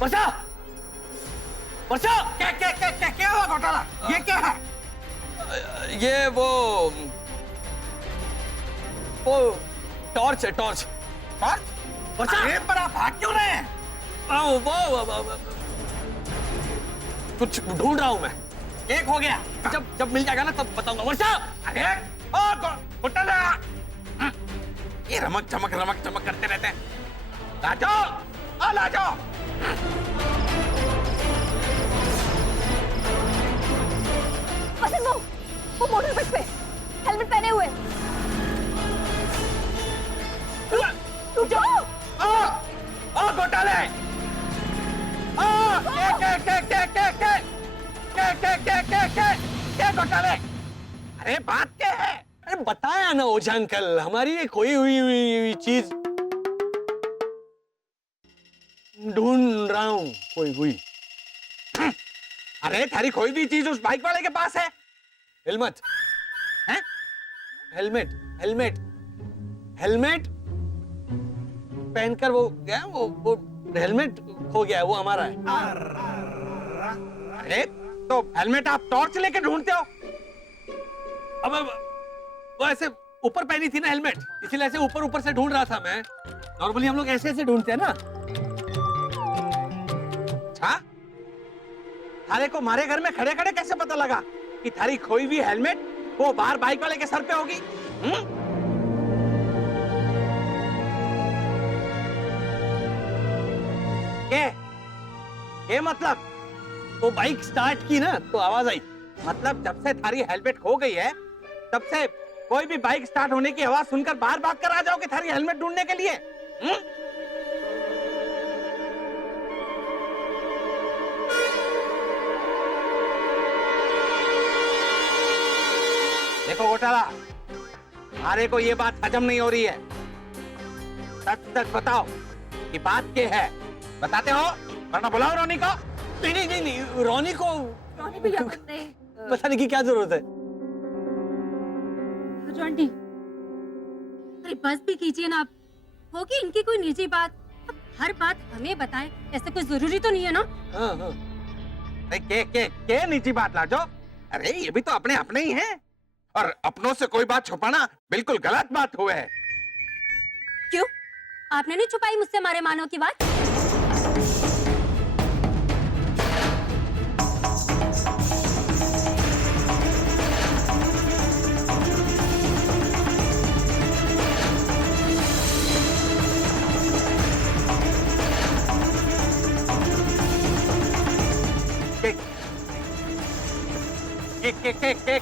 वर्षा, वर्षा, क्या हुआ घोटाला? ये क्या है? ये वो टॉर्च है, टॉर्च। वर्षा, अरे पर आप भाग क्यों रहे हैं? वो कुछ ढूंढ रहा हूं मैं। एक हो गया। जब मिल जाएगा ना तब बताऊंगा। वर्षा, अरे घोटाला, ये रमक चमक करते रहते हैं। लाजो, ओ लाजो। वो मोटर बाइक पे हेलमेट पहने हुए। रुक जाओ। ओ घोटाले, क्या घोटाले? अरे बात क्या है? अरे बताया ना ओझा अंकल, हमारी ये खोई हुई चीज ढूंढ रहा हूँ। खोई हुई। अरे थारी खोई हुई चीज उस बाइक वाले के पास है। हेलमेट, हैं? हेलमेट, हेलमेट, हेलमेट पहनकर वो गया, वो हेलमेट खो गया है, वो हमारा है। अरे तो हेलमेट आप टॉर्च लेके ढूंढते हो? अब वो ऐसे ऊपर पहनी थी ना हेलमेट, इसीलिए ऐसे ऊपर से ढूंढ रहा था मैं। नॉर्मली हम लोग ऐसे ढूंढते हैं ना। अच्छा, थारे को मारे घर में खड़े खड़े कैसे पता लगा कि थारी खोई हुई हेलमेट वो बाहर बाइक वाले के सर पे होगी? ये मतलब? तो बाइक स्टार्ट की ना तो आवाज आई। मतलब जब से थारी हेलमेट खो गई है तब से कोई भी बाइक स्टार्ट होने की आवाज सुनकर बाहर भाग कर आ जाओगे थारी हेलमेट ढूंढने के लिए? देखो घोटाला, हमारे को ये बात हजम नहीं हो रही है। सच सच बताओ कि बात क्या है। बताते हो वरना बुलाओ रोनी को। नहीं, रोनी को रोनी भैया नहीं। बताने की क्या जरूरत है? आंटी, अरे बस भी कीजिए ना आप। होगी इनकी कोई निजी बात, अब हर बात हमें बताएं ऐसा कोई जरूरी तो नहीं है ना। हाँ। अरे के निजी बात लाजो? अरे ये भी तो अपने अपने ही हैं और अपनों से कोई बात छुपाना बिल्कुल गलत बात हुआ है। क्यों? आपने नहीं छुपाई मुझसे हमारे मानव की बात?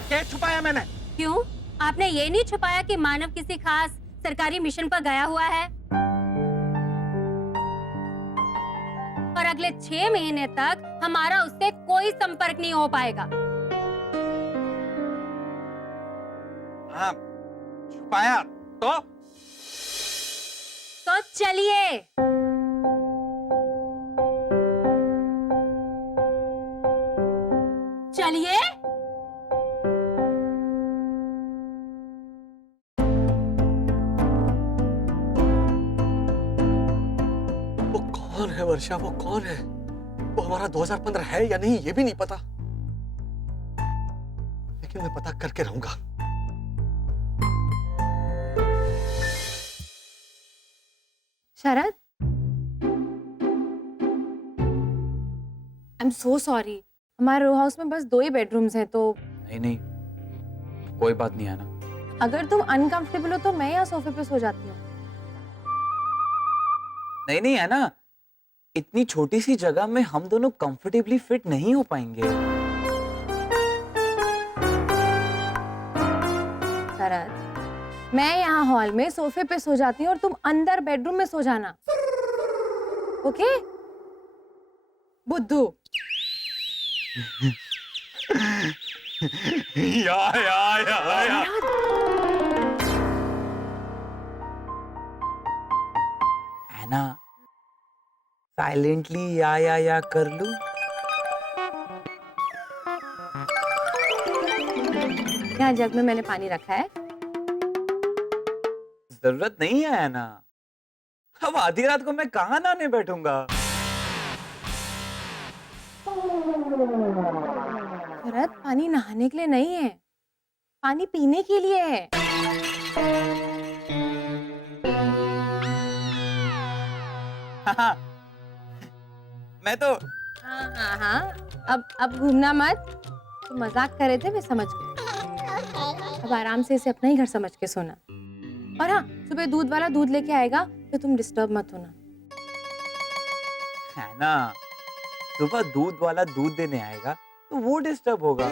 के छुपाया मैंने? क्यों? आपने ये नहीं छुपाया कि मानव किसी खास सरकारी मिशन पर गया हुआ है और अगले 6 महीने तक हमारा उससे कोई संपर्क नहीं हो पाएगा। हाँ, छुपाया तो चलिए। चलिए। वो कौन है वर्षा? वो कौन है? वो हमारा 2015 है या नहीं ये भी नहीं पता, लेकिन मैं पता करके रहूंगा। शरद, आई एम सो सॉरी। हमारे रो हाउस में बस 2 ही बेडरूम्स हैं, तो नहीं, कोई बात नहीं है ना। अगर तुम अनकंफर्टेबल हो तो मैं यहाँ सोफे पे सो जाती हूँ। नहीं है ना, इतनी छोटी सी जगह में हम दोनों कंफर्टेबली फिट नहीं हो पाएंगे। शरद, मैं यहाँ हॉल में सोफे पे सो जाती हूँ और तुम अंदर बेडरूम में सो जाना, ओके? बुद्धू। या। ना साइलेंटली या कर लूं? यहाँ जग में मैंने पानी रखा है। जरूरत नहीं है ना, अब आधी रात को मैं कहाँ नहाने बैठूंगा। शरद, पानी नहाने के लिए नहीं है, पानी पीने के लिए है। हाँ, मैं तो हाँ हाँ हाँ, अब घूमना मत। तुम मजाक कर रहे थे, मैं समझ गई। अब आराम से इसे अपना ही घर समझ के सोना। और हाँ, सुबह दूध वाला दूध लेके आएगा तो तुम डिस्टर्ब मत होना। है ना, सुबह दूध वाला दूध देने आएगा तो वो डिस्टर्ब होगा,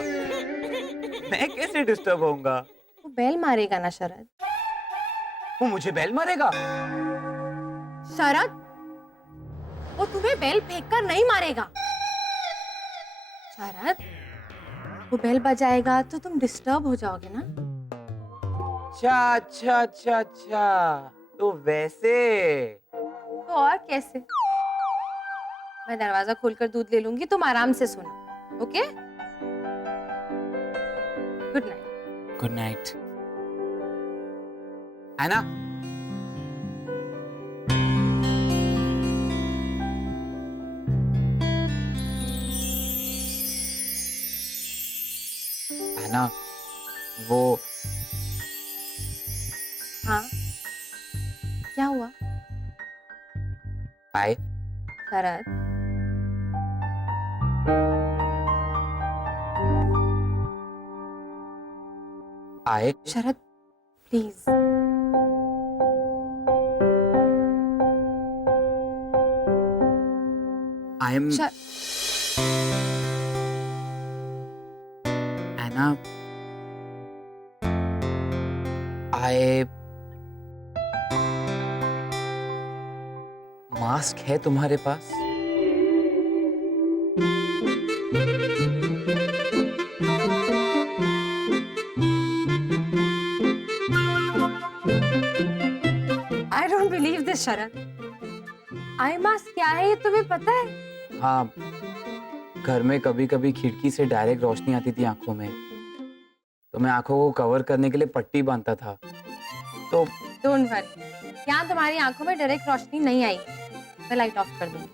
मैं कैसे डिस्टर्ब होऊंगा? वो बेल मारेगा ना शरद। वो मुझे बेल मारेगा? शरद, वो तुम्हें बेल फेंक कर नहीं मारेगा। शरद, वो बेल बजाएगा तो तुम डिस्टर्ब हो जाओगे ना। अच्छा अच्छा अच्छा अच्छा, तो वैसे। तो और कैसे? मैं दरवाजा खोलकर दूध ले लूंगी, तुम आराम से सोना। Okay? Good night. Good night. Anna, Anna, वो हाँ, क्या हुआ? आए। शरद, आए। Sharad, please. I am Anna, eye mask है तुम्हारे पास? I don't believe this Sharad. Eye mask क्या है ये तुम्हें पता है? हाँ, घर में कभी कभी खिड़की से डायरेक्ट रोशनी आती थी आंखों में, तो मैं आंखों को कवर करने के लिए पट्टी बांधता था। तो डोंट वरी, यहाँ तुम्हारी आंखों में डायरेक्ट रोशनी नहीं आई। मैं लाइट ऑफ कर दूंगी।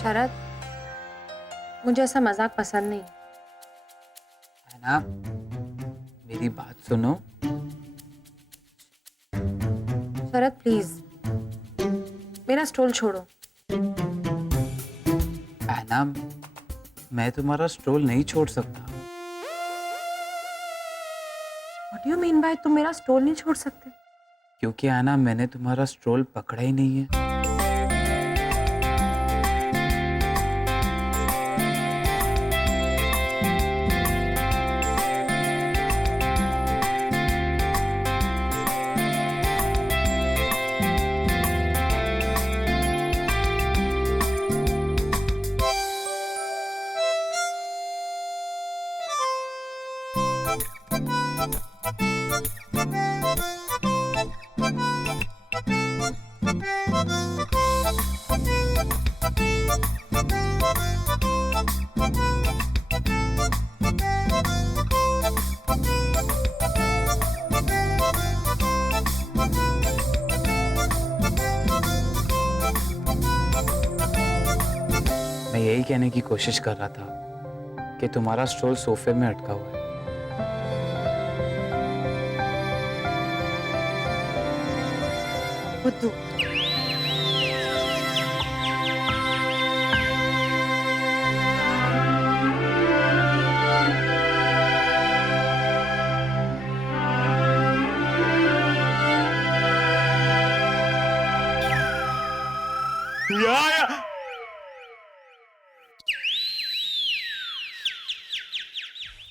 शरद, मुझे ऐसा मजाक पसंद नहीं। है ना, मेरी बात सुनो। शरद प्लीज, मेरा स्टोल छोड़ो। है ना, मैं तुम्हारा स्ट्रोल नहीं छोड़ सकता। What do you mean by तुम मेरा स्टोल नहीं छोड़ सकते? क्योंकि आना, मैंने तुम्हारा स्ट्रोल पकड़ा ही नहीं है। मैं यही कहने की कोशिश कर रहा था कि तुम्हारा स्ट्रोल सोफे में अटका हुआ है। बुद्धू,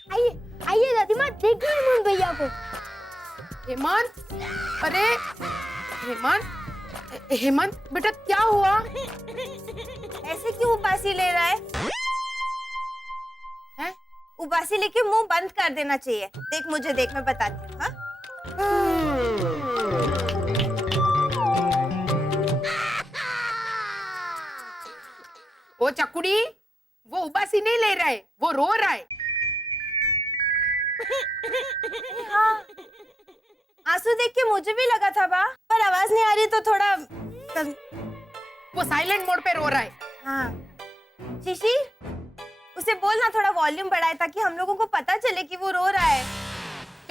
आइए आइए दादी माँ, देखो इमरान भैया को। हेमंत, अरे हेमंत, हेमंत बेटा क्या हुआ? ऐसे क्यों उबासी ले रहा है? हैं? उबासी लेके मुंह बंद कर देना चाहिए। देख मुझे देख, मैं बताती हूँ। हाँ? ओ चकुड़ी, वो उबासी नहीं ले रहा है, वो रो रहा है। हाँ, आंसू देख के मुझे भी लगा था बा, पर आवाज नहीं आ रही तो थोड़ा वो साइलेंट मोड पे रो रहा है। हाँ शिशिर, उसे बोलना थोड़ा वॉल्यूम बढ़ाए ताकि हम लोगों को पता चले कि वो रो रहा है।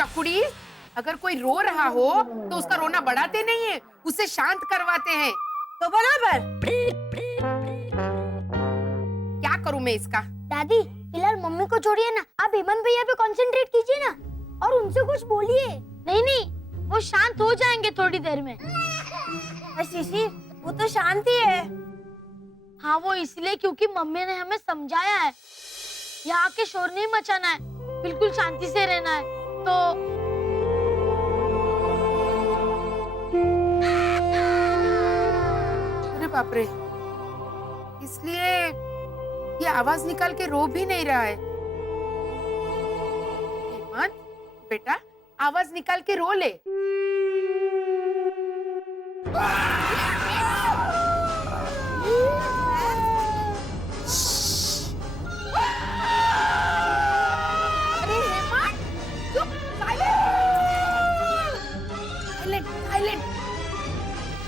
चकुड़ी, अगर कोई रो रहा हो तो उसका रोना बढ़ाते नहीं है, उसे शांत करवाते हैं। तो बराबर। क्या करूं मैं इसका? दादी फिलहाल मम्मी को छोड़िए ना, आप हेमंत भैया पे कंसंट्रेट कीजिए ना और उनसे कुछ बोलिए। नहीं नहीं, वो शांत हो जाएंगे थोड़ी देर में। शिशिर, वो तो शांत ही है। हाँ, वो इसलिए क्योंकि मम्मी ने हमें समझाया है यहाँ के शोर नहीं मचाना है, बिल्कुल शांति से रहना है। तो अरे बाप रे, इसलिए ये आवाज निकाल के रो भी नहीं रहा है। हेमंत बेटा, आवाज निकाल के रो ले। अरे हेमंत, चुप, साइलेंट, साइलेंट।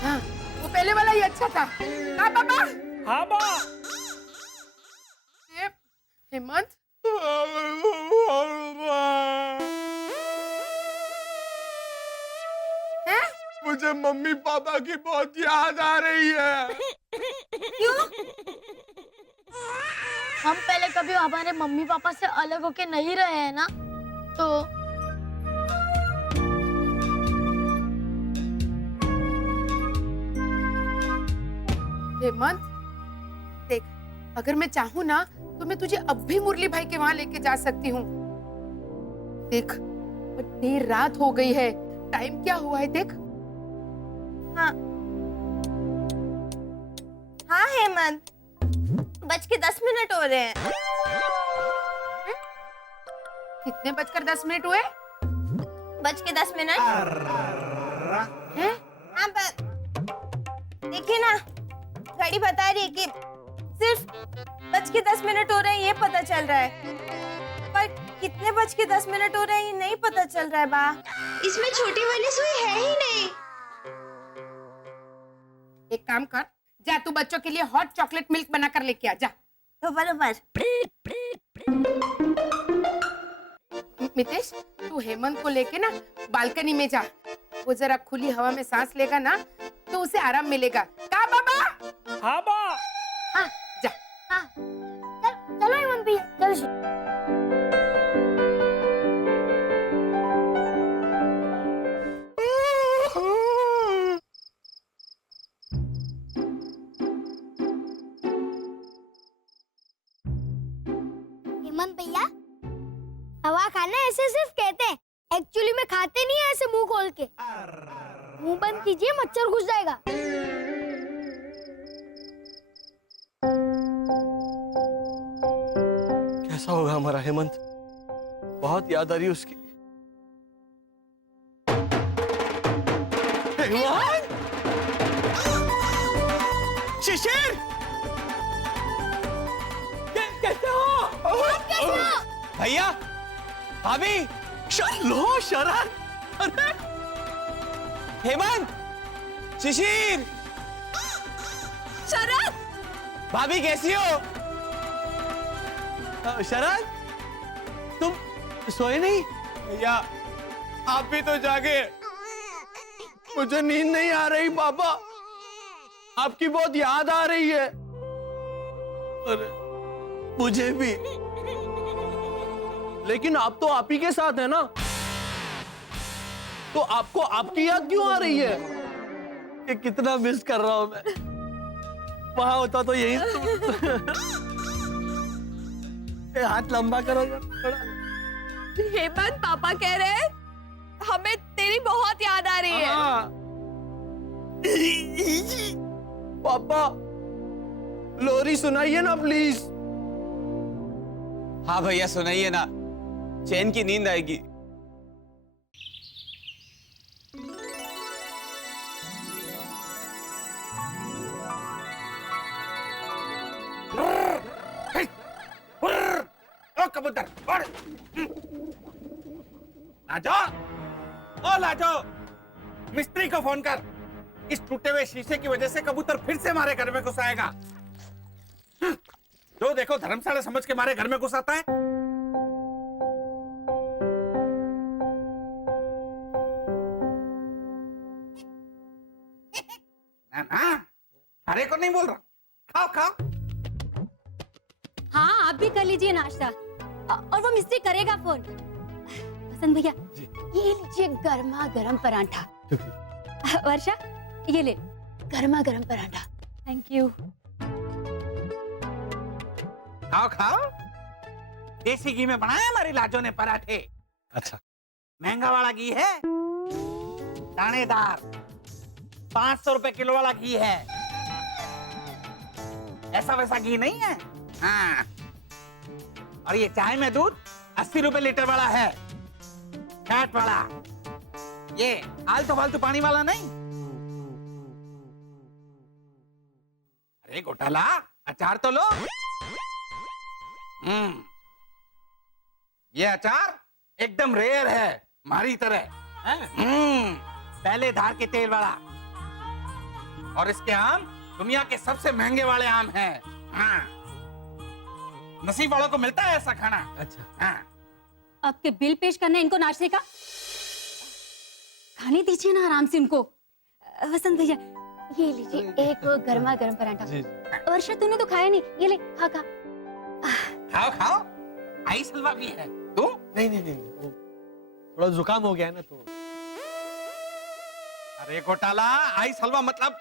हाँ, वो पहले वाला ही अच्छा था। हाँ पापा। हाँ बा। हेमंत, हैं? मुझे मम्मी पापा की बहुत याद आ रही है। हम पहले कभी हमारे मम्मी पापा से अलग होके नहीं रहे हैं ना, तो हेमंत देख, अगर मैं चाहूँ ना तो मैं तुझे अब भी मुरली भाई के वहां लेके जा सकती हूँ। देख, देर रात हो गई है, टाइम क्या हुआ है देख। हाँ हाँ हेमंत, 10:10 हो रहे हैं। कितने 10:10 हुए? 10:10 हैं? हाँ देखिए ना, घड़ी बता रही है कि सिर्फ 10:10 हो रहे हैं, ये पता चल रहा है, पर कितने 10:10 हो रहे हैं ये नहीं पता चल रहा है बा। इसमें छोटी वाली सुई है ही नहीं। एक काम कर, जा तू बच्चों के लिए हॉट चॉकलेट मिल्क बना कर लेके आ जा। तो बराबर। मितेश, तू हेमंत को लेके ना बालकनी में जा, वो जरा खुली हवा में सांस लेगा ना तो उसे आराम मिलेगा। का बाबा? हाँ बा। हाँ, जा। हाँ, चलो हेमंत भैया, चलो। हेमंत भैया, हवा खाना ऐसे सिर्फ कहते हैं, एक्चुअली में खाते नहीं है ऐसे मुंह खोल के। मुंह बंद कीजिए, मच्छर घुस जाएगा। कैसा होगा हमारा हेमंत? बहुत याद आ रही है उसकी। हेमंत! शिशिर! कैसे हो? भैया, भाभी, लो शरण! अरे हेमंत, शिशिर, शरद! भाभी कैसी हो? शरण, तुम सोए नहीं? भैया, आप भी तो जागे। मुझे नींद नहीं आ रही पापा, आपकी बहुत याद आ रही है। अरे मुझे भी, लेकिन आप तो आप ही के साथ है ना, तो आपको आपकी याद क्यों आ रही है? ये कितना मिस कर रहा हूं मैं। वहां होता तो यही हाथ लंबा करो थोड़ा। हेमंत, पापा कह रहे हैं हमें तेरी बहुत याद आ रही है। हाँ। पापा लोरी सुनाइए ना प्लीज। हाँ भैया सुनाइए ना, चैन की नींद आएगी। ओ कबूतर उड़। लाजो, ओ लाजो, मिस्त्री को फोन कर। इस टूटे हुए शीशे की वजह से कबूतर फिर से हमारे घर में घुस आएगा। जो देखो धर्मशाला समझ के हमारे घर में घुस आता है। ना ना, अरे को नहीं बोल रहा। खाओ खाओ। हाँ आप भी कर लीजिए नाश्ता और वो मिस्त्री करेगा फोन। वसंत भैया ये लीजिए गर्मा गर्म पराठा। वर्षा ये ले गर्मा गर्म पराठा। Thank you. खाओ खाओ। देसी घी में बनाए हमारी लाजो ने पराठे। अच्छा महंगा वाला घी है, दानेदार 500 रुपए किलो वाला घी है। ऐसा वैसा घी नहीं है। हाँ। और ये चाय में दूध 80 रुपए लीटर वाला है, फैट वाला। ये आलतू फालतू पानी वाला नहीं। अरे घोटाला, अचार तो लो। ये अचार एकदम रेयर है, हमारी तरह। पहले धार के तेल वाला। और इसके आम दुनिया के सबसे महंगे वाले आम हैं। हाँ। नसीब वालों को मिलता है ऐसा खाना। अच्छा। हाँ। आपके बिल पेश करना है इनको नाश्ते का। खाने दीजिए ना आराम से इनको। वसंत भैया ये लीजिए एक गर्मा गर्म पराठा। वर्षा तूने तो खाया नहीं, ये ले खा खा। खाओ खाओ। आइस हलवा भी है। तू? नहीं वो थोड़ा जुकाम हो गया है ना तो। अरे घोटाला, आइस हलवा मतलब?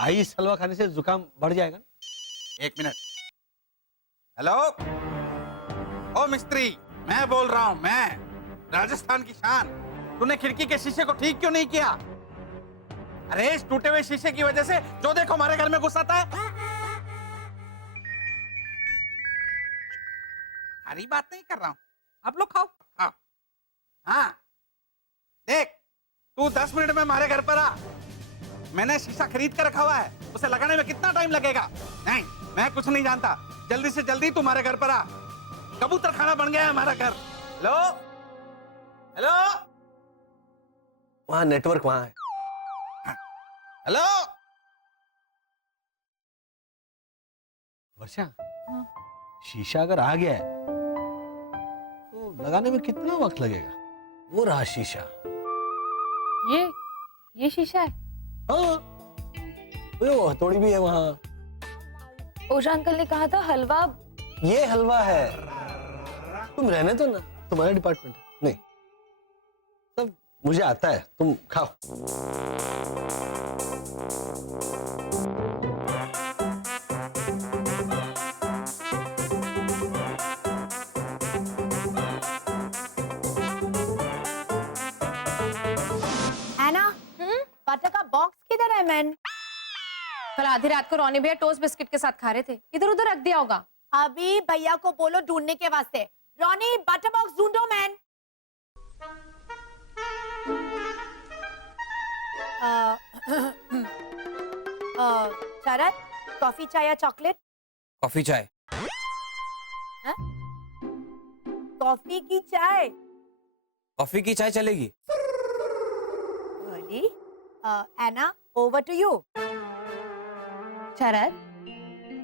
आइस हलवा खाने से जुकाम बढ़ जाएगा। एक मिनट। हेलो, ओ मिस्त्री, मैं बोल रहा हूँ। मैं राजस्थान की शान। तूने खिड़की के शीशे को ठीक क्यों नहीं किया? अरे इस टूटे हुए शीशे की वजह से जो देखो हमारे घर में घुस आता है। हरी बात नहीं कर रहा हूँ। आप लोग खाओ। हाँ हाँ। देख, तू 10 मिनट में हमारे घर पर आ। मैंने शीशा खरीद कर रखा हुआ है, उसे लगाने में कितना टाइम लगेगा? नहीं, मैं कुछ नहीं जानता। जल्दी से जल्दी तू हमारे घर पर आ। कबूतर खाना बन गया है हमारा घर। हेलो हेलो वहाँ नेटवर्क वहाँ है। हेलो। वर्षा, शीशा अगर आ गया है तो लगाने में कितना वक्त लगेगा? वो रहा शीशा। ये शीशा है। हाँ, वो हथौड़ी भी है वहाँ। ओझा अंकल ने कहा था हलवा। ये हलवा है। तुम रहने दो ना, तुम्हारा डिपार्टमेंट है। नहीं, सब मुझे आता है। तुम खाओ। एना, बटर का बॉक्स किधर है मैन? कल आधी रात को रोनी भैया टोस्ट बिस्किट के साथ खा रहे थे, इधर उधर रख दिया होगा। अभी भैया को बोलो ढूंढने के वास्ते। रॉनी, बटर बॉक्स ढूंढो मैन। शरद, कॉफी चाय या चॉकलेट? कॉफी चाय। कॉफी की चाय। कॉफी की चाय चलेगी। Really? Anna, over to you. Sharad,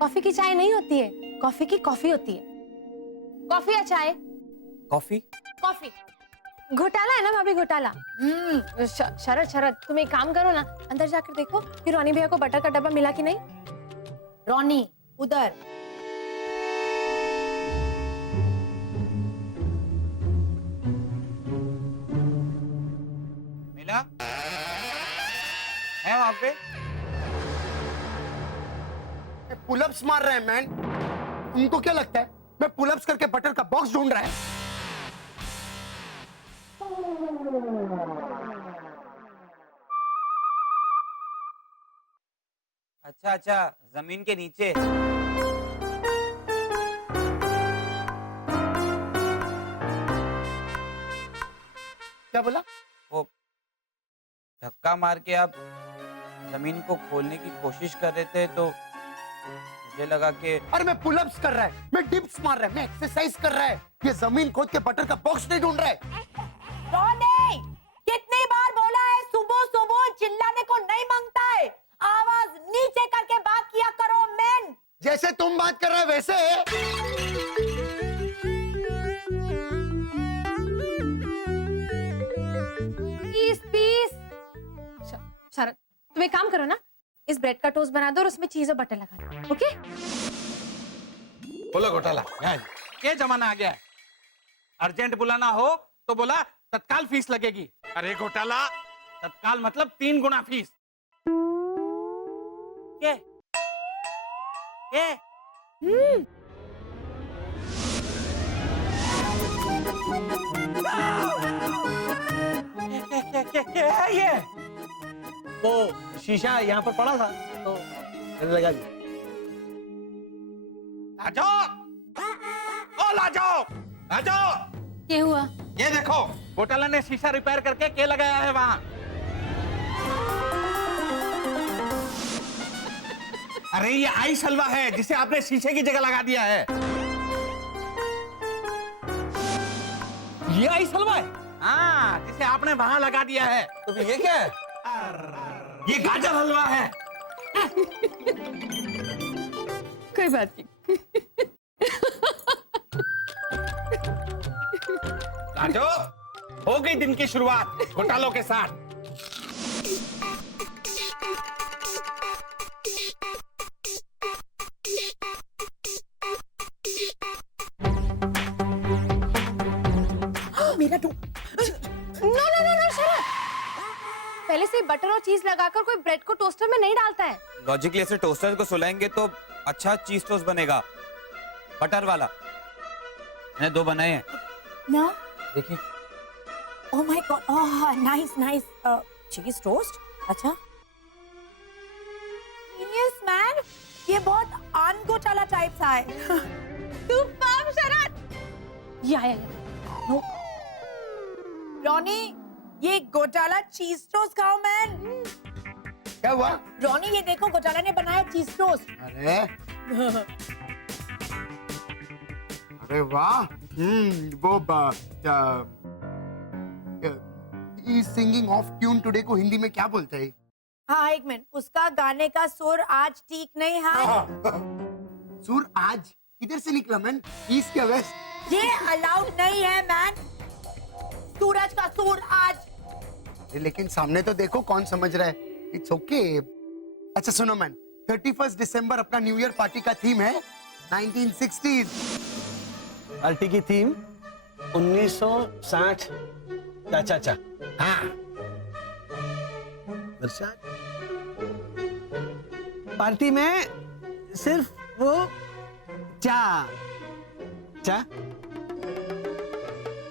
coffee की चाय नहीं होती है, कॉफी की कॉफी होती है। कॉफी या चाय? कॉफी। कॉफी। घोटाला है ना भाभी, घोटाला। शरद तुम एक काम करो ना, अंदर जाकर देखो कि रोनी भैया को बटर का डब्बा मिला कि नहीं। रॉनी, उधर। मिला है वहां पे? पुलअप्स मार रहे हैं मैन। तुमको क्या लगता है मैं पुलअप्स करके बटर का बॉक्स ढूंढ रहा है? अच्छा अच्छा, जमीन के नीचे। क्या बोला? वो धक्का मार के आप जमीन को खोलने की कोशिश कर रहे थे तो मुझे लगा कि अरे मैं पुलअप्स कर रहा है, मैं डिप्स मार रहा है, मैं एक्सरसाइज कर रहा है। ये जमीन खोद के बटर का बॉक्स नहीं ढूंढ रहा है। रोने, कितनी बार बोला है सुबह सुबह चिल्लाने को नहीं मांगता है। आवाज नीचे करके बात किया करो मैन। जैसे तुम बात कर रहे हो वैसे। Please please. शरद, तुम एक काम करो ना, इस ब्रेड का टोस्ट बना दो और उसमें चीज और बटर लगा दो, ओके? बोलो घोटाला, ये जमाना आ गया है। अर्जेंट बुलाना हो तो बोला तत्काल फीस लगेगी। अरे घोटाला, तत्काल मतलब 3 गुना फीस। ये क्या है ये? वो शीशा यहाँ पर पड़ा था तो मैंने लगा दिया। लाजो, ओ लाजो, लाजो, क्या हुआ? ये देखो घोटाला ने शीशा रिपेयर करके क्या लगाया है वहाँ। अरे ये आइस हलवा है जिसे आपने शीशे की जगह लगा दिया है। ये आइस हलवा है? हाँ, जिसे आपने वहां लगा दिया है। तो फिर ये क्या है? ये गाजर हलवा है। कोई बात नहीं। लाजो, हो गई दिन की शुरुआत घोटालों के साथ। मेरा टू नो शरद, पहले से बटर और चीज लगाकर कोई ब्रेड को टोस्टर में नहीं डालता है। लॉजिकली ऐसे टोस्टर को सुलाएंगे तो अच्छा चीज टोस्ट बनेगा, बटर वाला। मैंने 2 बनाए हैं, ना। देखिए। Oh my God, oh nice nice. चीज टोस्ट, अच्छा। जीनियस मैन, ये बहुत अनघोटाला टाइप सा है। सुपर्ब शरद। या नो रॉनी, ये घोटाला चीज टोस्ट खाओ मैन। क्या हुआ? रॉनी, ये देखो घोटाला ने बनाया चीज टोस्ट। अरे अरे वाह। वो सिंगिंग ऑफ ट्यून टुडे को हिंदी में क्या बोलते हैं? हाँ एक मिनट, उसका गाने का सुर आज ठीक नहीं है। सुर आज किधर से निकला मैन? ईस्ट या वेस्ट? ये अलाउड नहीं है मैन। सूरज का सुर आज। लेकिन सामने तो देखो कौन समझ रहा है। It's okay. अच्छा सुनो मैन, 31 दिसंबर अपना न्यू ईयर पार्टी का थीम है 1960s। पार्टी की थीम 1960 चा। हाँ, बरसात पार्टी में सिर्फ वो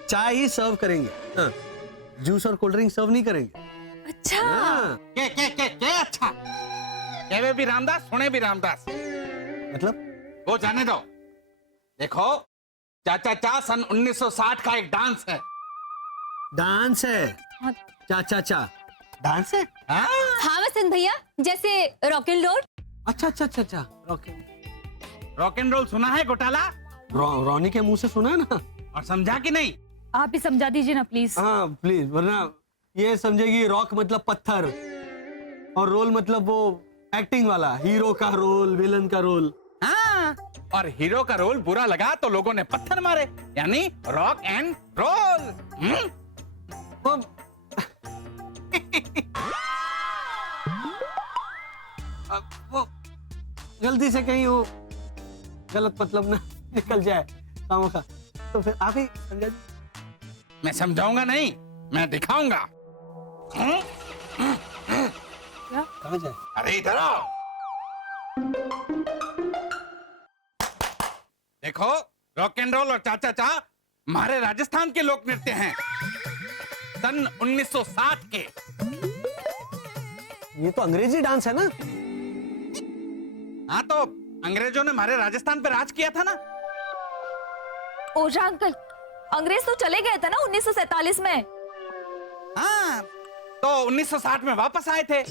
चाय ही सर्व करेंगे। हाँ, जूस और कोल्ड ड्रिंक सर्व नहीं करेंगे। अच्छा। हाँ, क्या अच्छा? कहवे भी रामदास, सुने भी रामदास। मतलब वो जाने दो। देखो, चाचा चा सन 1960 का एक डांस है। डांस है? चा डांस है? हाँ वसंत भैया, जैसे रॉक एंड रोल। अच्छा रॉक एंड रोल सुना है घोटाला? रोनी के मुंह से सुना है ना। और समझा कि नहीं? आप ही समझा दीजिए ना प्लीज। हाँ प्लीज, वरना ये समझेगी रॉक मतलब पत्थर और रोल मतलब वो एक्टिंग वाला, हीरो का रोल, विलन का रोल। हाँ, और हीरो का रोल बुरा लगा तो लोगों ने पत्थर मारे, यानी रॉक एंड रोल। वो गलती से कहीं वो गलत मतलब ना निकल जाए खामखा, तो फिर आप ही समझा दीजिए। मैं समझाऊंगा नहीं, मैं दिखाऊंगा। कहाँ जाए? अरे इधर आओ। देखो, रॉक एंड रोल और चाचा चा हमारे राजस्थान के लोक नृत्य हैं, सन 1960 के। ये तो अंग्रेजी डांस है ना। हाँ तो अंग्रेजों ने हमारे राजस्थान पे राज किया था ना। ओझा अंकल, अंग्रेज तो चले गए थे ना 1947 में। हाँ तो 1960 में वापस आए थे।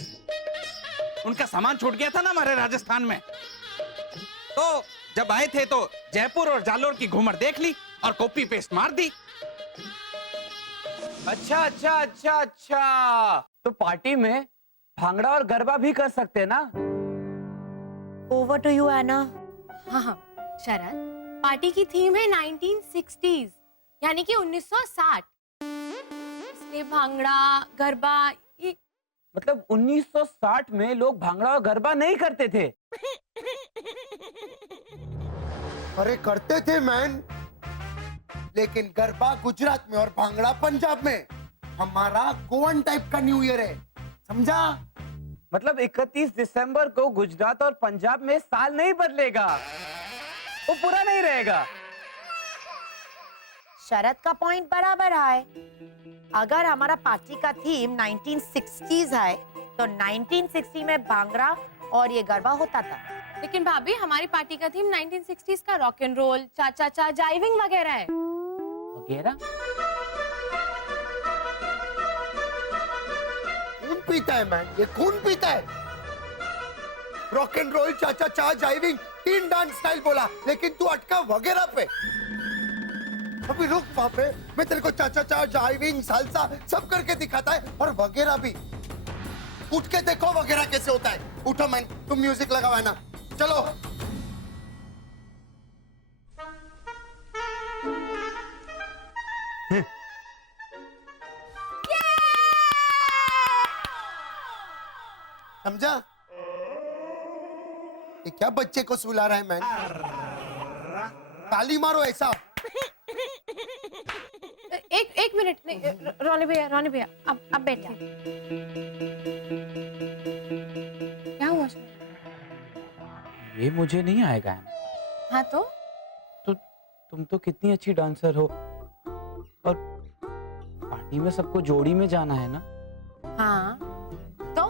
उनका सामान छूट गया था ना हमारे राजस्थान में। तो जब आए थे तो जयपुर और जालोर की घूमर देख ली और कॉपी पेस्ट मार दी। अच्छा अच्छा अच्छा अच्छा, तो पार्टी में भांगड़ा और गरबा भी कर सकते हैं ना? ओवर टू यू एना। हाँ हाँ शरद, पार्टी की थीम है 1960s, यानी कि 1960। इसलिए भांगड़ा गरबा ये मतलब 1960 में लोग भांगड़ा और गरबा नहीं करते थे? अरे करते थे मैन, लेकिन गरबा गुजरात में और भांगड़ा पंजाब में। हमारा गोवन टाइप का न्यू ईयर है, समझा? मतलब 31 दिसंबर को गुजरात और पंजाब में साल नहीं बदलेगा, वो पूरा नहीं रहेगा। शरद का पॉइंट बराबर है। अगर हमारा पार्टी का थीम 1960s है तो 1960 में भांगड़ा और ये गरबा होता था। लेकिन भाभी, हमारी पार्टी का थीम 1960s का रॉक एंड रोल, चा चा चा, जाइविंग वगैरह है। वगैरह? खून पीता है मैन, ये खून पीता है। रॉक एंड रोल, चाचा चा, जाइविंग, 3 डांस स्टाइल बोला, लेकिन तू अटका वगैरह पे। अभी रुक वहां पे, मैं तेरे को चाचा चा, जाइविंग, सालसा सब करके दिखाता है, और वगैरह भी। उठ के देखो वगैरह कैसे होता है। उठो मैन, तुम म्यूजिक लगाओ है ना, चलो। समझा? ये क्या बच्चे को सुला रहा है मैन? ताली मारो ऐसा। एक मिनट, नहीं, रोनी भैया अब बैठिए। क्या हुआ? ये मुझे नहीं आएगा। हाँ तो तुम तो कितनी अच्छी डांसर हो, और पार्टी में सबको जोड़ी में जाना है ना। हाँ तो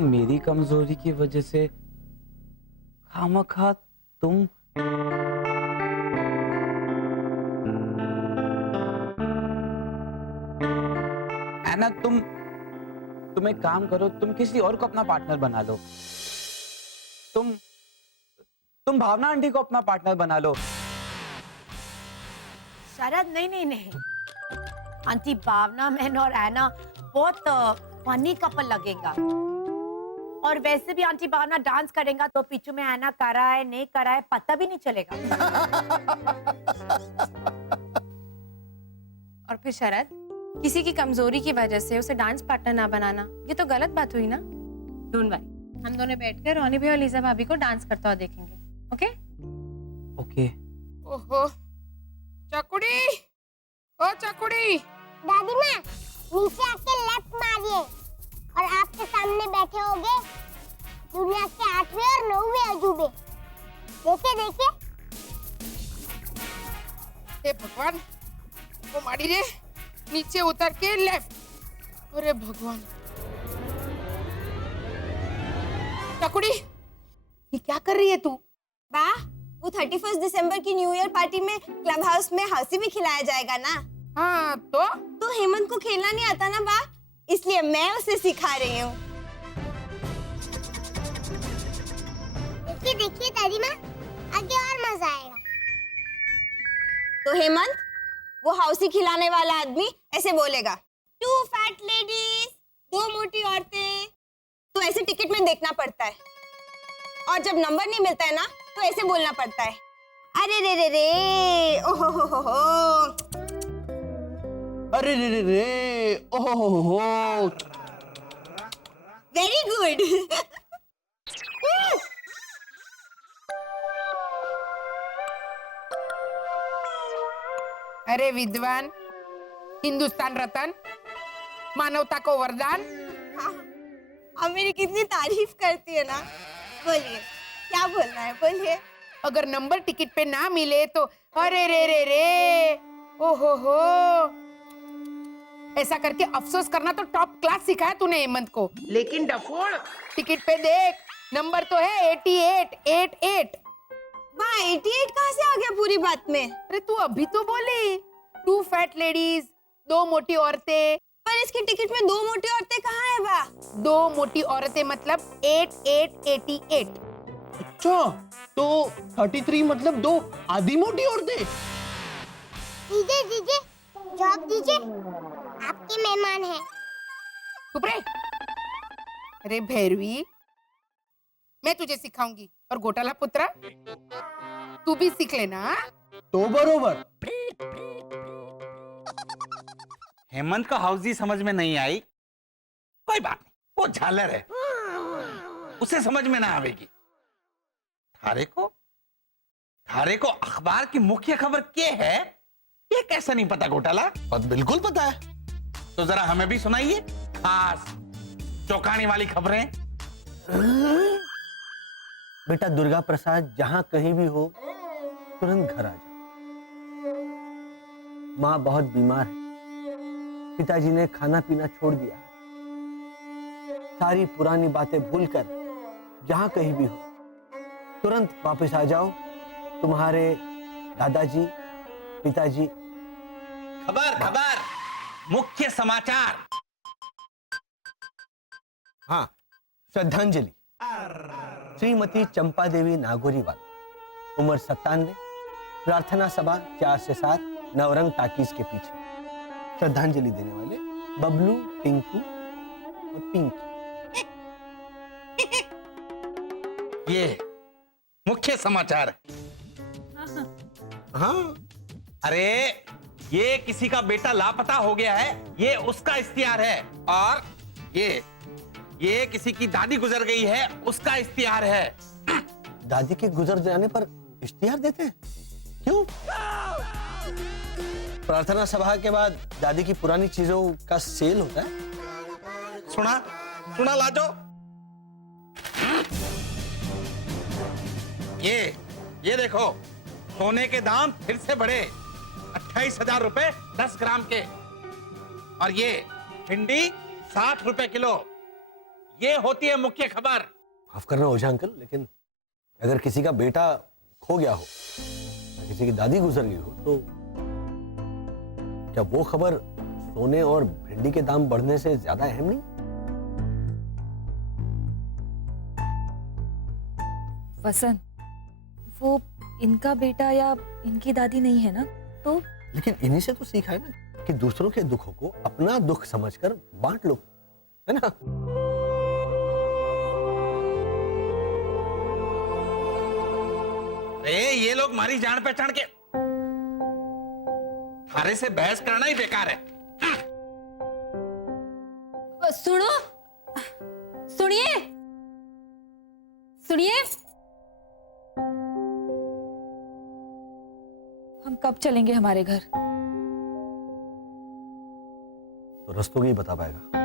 मेरी कमजोरी की वजह से खामखा तुम ऐना, तुम एक काम करो, तुम किसी और को अपना पार्टनर बना लो। तुम भावना आंटी को अपना पार्टनर बना लो। शरद, नहीं, आंटी भावना, मैन और एना बहुत फनी कपल लगेगा। और वैसे भी आंटी भावना डांस करेगा तो पीछे में एना करा है नहीं करा है पता भी नहीं चलेगा। और फिर शरद, किसी की कमजोरी की वजह से उसे डांस पार्टनर ना बनाना, ये तो गलत बात हुई ना। डोंट वरी, हम दोनों बैठकर रोनी भाई और लीजा भाभी को डांस करता हुआ देखेंगे। Okay okay. ओहो, चकुड़ी, ओ चकुड़ी। दादी माँ, नीचे आके लेफ्ट मारिए और आपके सामने बैठे होंगे दुनिया के 8वें और 9वें अजूबे। देखे हे भगवान, वो मारी रे, नीचे उतर के लेफ्ट। अरे भगवान, चकुड़ी, ये क्या कर रही है तू? बा, वो 31 दिसंबर की न्यू ईयर पार्टी में क्लब हाउस में हंसी भी खिलाया जाएगा ना। हाँ तो हेमंत को खेलना नहीं आता ना बा, इसलिए मैं उसे सिखा रही हूँ। देखिए दादी माँ, आगे और मजा आएगा। तो हेमंत, वो हौसी खिलाने वाला आदमी ऐसे बोलेगा, 2 फैट लेडीज, 2 मोटी औरतें। तो ऐसे टिकट में देखना पड़ता है, और जब नंबर नहीं मिलता है ना तो ऐसे बोलना पड़ता है, अरे रे रे रे, ओहो हो, अरे रे रे रे, ओहो हो। Very good. अरे विद्वान, हिंदुस्तान रत्न, मानवता को वरदान। अब मेरी कितनी तारीफ करती है ना। बोलिए, क्या बोलना है, बोलिए। अगर नंबर टिकट पे ना मिले तो अरे रे रे रे, ओहो हो। ऐसा करके अफसोस करना तो टॉप क्लास सिखाया तूने हेमंत को। लेकिन डफोड़, टिकट पे देख, नंबर तो है 8888। वाह 88 कहाँ से आ गया पूरी बात में? अरे तू अभी तो बोली 2 फैट लेडीज, 2 मोटी औरतें। पर इसकी टिकट में 2 मोटी औरतें कहाँ है वाह? 2 मोटी औरतें मतलब 8888। अच्छा, तो 33 मतलब 2 आधी मोटी औरतें। दीजिए दीजिए, जॉब दीजिए, आपके मेहमान हैं। चुप रहे। अरे भैरवी, मैं तुझे सिखाऊंगी और घोटाला पुत्रा तू भी सीख लेना। तो बरोबर। हेमंत का हाउसी समझ में नहीं आई, कोई बात नहीं, वो झालर है, उसे समझ में ना आवेगी। थारे को अखबार की मुख्य खबर क्या है, ये कैसा नहीं पता घोटाला? बिल्कुल पता है। तो जरा हमें भी सुनाइए खास चौंकाने वाली खबरें। बेटा दुर्गा प्रसाद जहां कहीं भी हो तुरंत घर आ जा। माँ बहुत बीमार है, पिताजी ने खाना पीना छोड़ दिया। सारी पुरानी बातें भूलकर जहां कहीं भी हो तुरंत वापस आ जाओ। तुम्हारे दादाजी, पिताजी। खबर मुख्य समाचार। हाँ, श्रद्धांजलि श्रीमती चंपा देवी नागोरीवाल, उम्र 97, प्रार्थना सभा 4 से 7, नवरंग टाकीज के पीछे। श्रद्धांजलि देने वाले बबलू, टिंकू और पिंकी। ये मुख्य समाचार है। हाँ, अरे ये किसी का बेटा लापता हो गया है, ये उसका इश्तिहार है। और ये किसी की दादी गुजर गई है, उसका इश्तिहार है। दादी के गुजर जाने पर इश्तिहार देते हैं? क्यों? प्रार्थना सभा के बाद दादी की पुरानी चीजों का सेल होता है। सुना लाजो। ये देखो, सोने के दाम फिर से बढ़े, 28,000 रुपए 10 ग्राम के। और ये भिंडी 60 रुपए किलो। ये होती है मुख्य खबर। माफ करना ओझा अंकल, लेकिन अगर किसी का बेटा खो गया हो, किसी की दादी गुजर गई हो, तो क्या वो खबर सोने और भिंडी के दाम बढ़ने से ज्यादा अहम नहीं? वसंत, वो इनका बेटा या इनकी दादी नहीं है ना, तो लेकिन इन्हीं से तो सीखा है ना कि दूसरों के दुखों को अपना दुख समझकर बांट लो, है ना? अरे ये लोग मारी जान पहचान के, थारे से बहस करना ही बेकार है। सुनिए, हम कब चलेंगे हमारे घर? तो रस्तों की बता पाएगा।